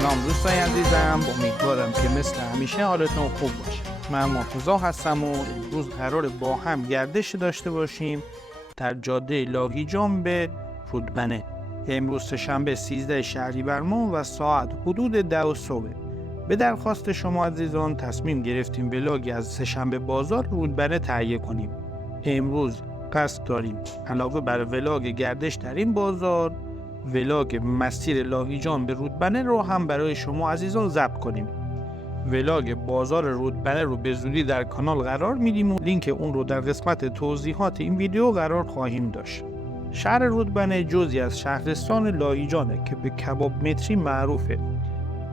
سلام دوستای عزیزم، امیدوارم که مثل همیشه حالتون خوب باشه. من مرتضی هستم و امروز قرار با هم گردش داشته باشیم در جاده لاهیجان به رودبنه. امروز سه‌شنبه 13 شهریور ماه و ساعت حدود 10 صبح. به درخواست شما عزیزان تصمیم گرفتیم ولاگی از سه‌شنبه بازار رودبنه تهیه کنیم. امروز قصد داریم علاوه بر ولاگ گردش در این بازار، ولاگ مسیر لاهیجان به رودبنه رو هم برای شما عزیزان ضبط کنیم. ولاگ بازار رودبنه رو به زودی در کانال قرار میدیم و لینک اون رو در قسمت توضیحات این ویدیو قرار خواهیم داشت. شهر رودبنه جزئی از شهرستان لاهیجانه که به کباب متری معروفه.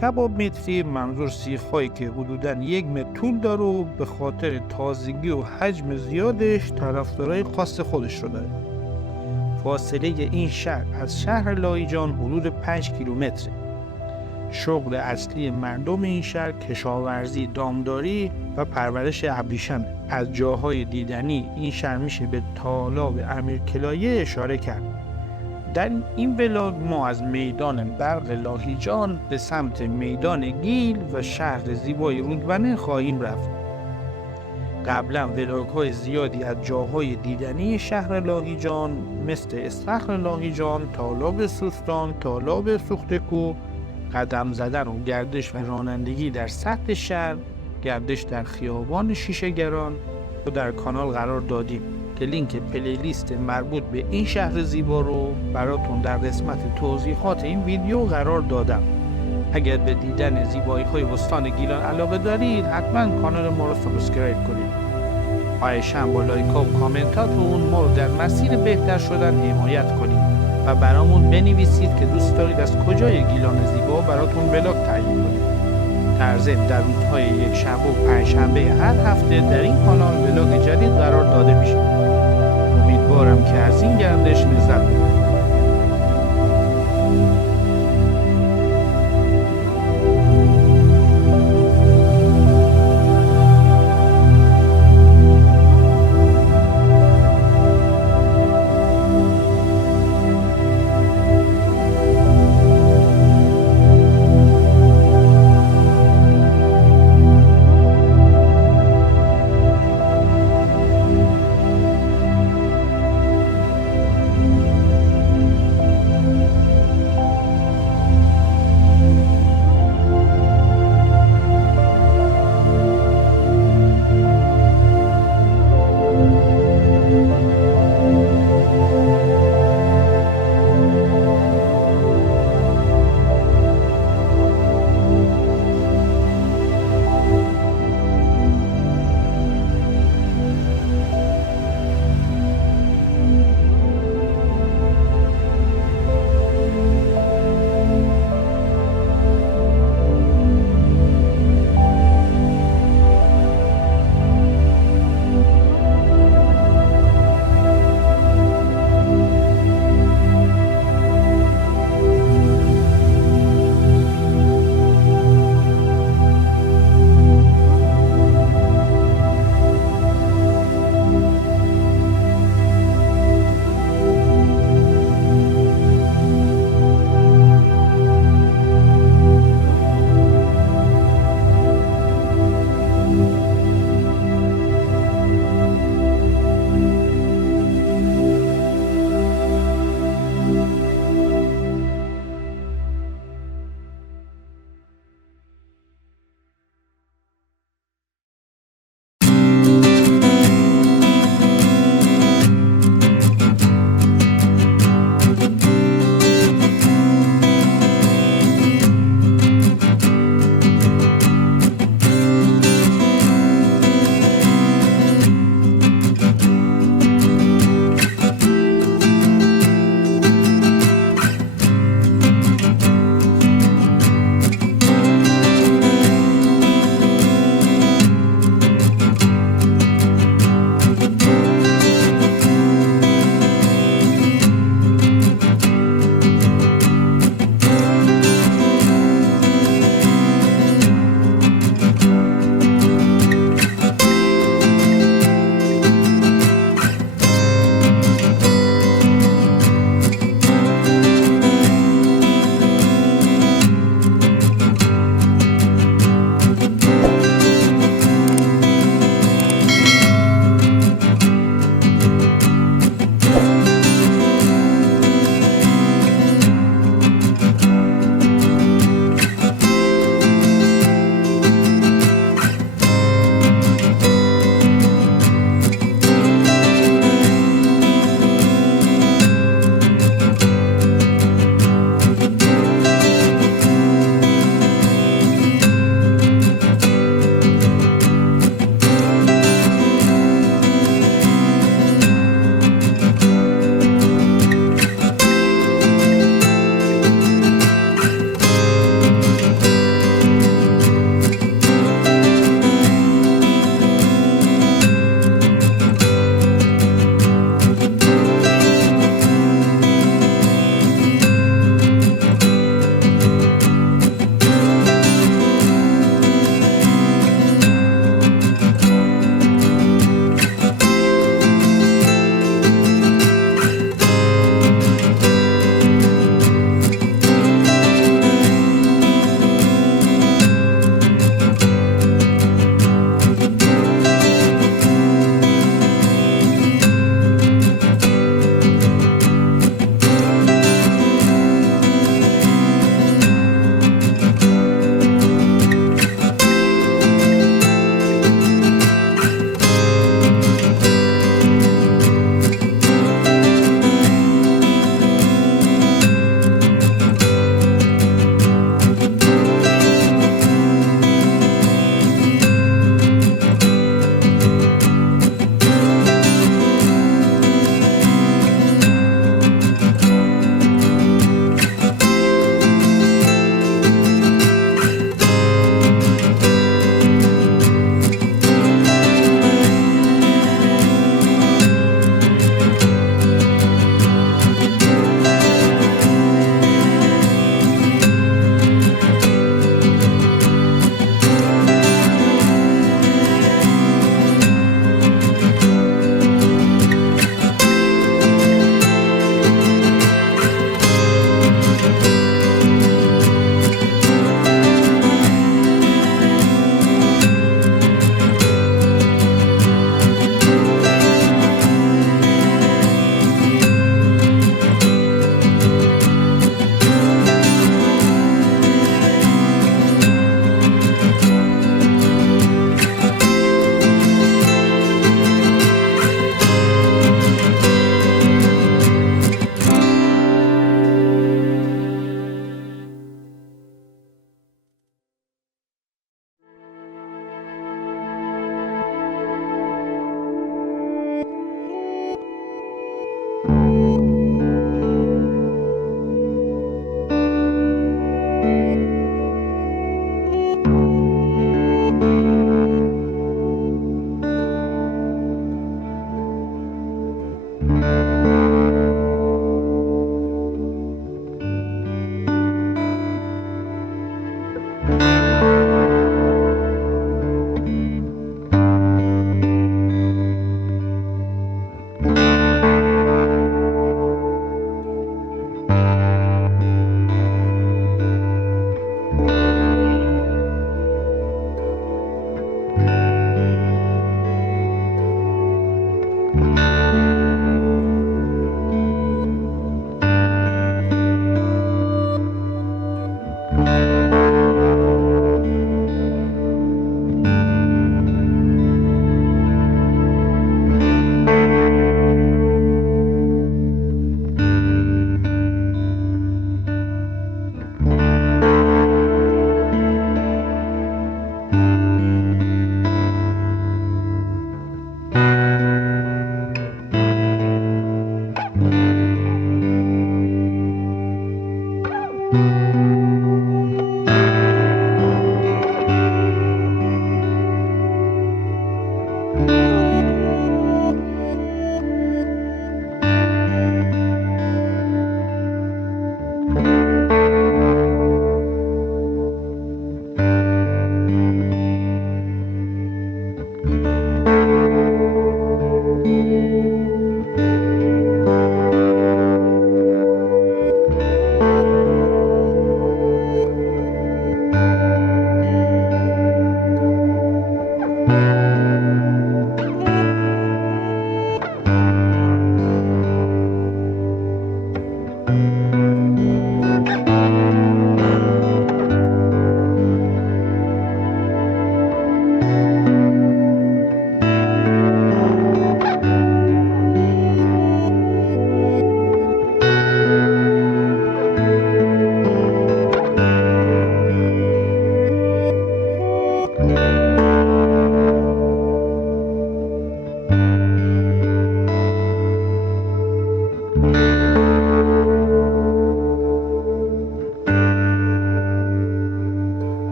کباب متری منظور سیخ‌هایی که حدوداً 1 متر طول داره و به خاطر تازگی و حجم زیادش طرفدارای خاص خودش رو داره. فاصله این شهر از شهر لاهیجان حدود 5 کیلومتره. شغل اصلی مردم این شهر کشاورزی، داری و پرورش ابریشمه. از جاهای دیدنی این شهر میشه به تالاب امیرکلایه اشاره کرد. در این ولاگ ما از میدان برق لاهیجان به سمت میدان گیل و شهر زیبای رودبنه خواهیم رفت. قبلا ولاگ‌های زیادی از جاهای دیدنی شهر لاهیجان مثل استخر لاهیجان، تالاب سوستان، تالاب سوختکو، قدم زدن و گردش و رانندگی در سطح شهر، گردش در خیابان شیشه‌گران و در کانال قرار دادیم که لینک پلیلیست مربوط به این شهر زیبا رو براتون در قسمت توضیحات این ویدیو قرار دادم. اگر به دیدن زیبایی‌های استان گیلان علاقه دارید حتما کانال ما رو سابسکرایب کنید. خواهشاً با لایک و کامنتاتون ما رو در مسیر بهتر شدن حمایت کنید و برامون بنویسید که دوست دارید از کجای گیلان زیبا براتون ولاگ تهیه کنیم. در ضمن در روزهای یک شنبه و پنجشنبه هر هفته در این کانال ولاگ جدید قرار داده میشه. امیدوارم که از این گردش لذت ببرید.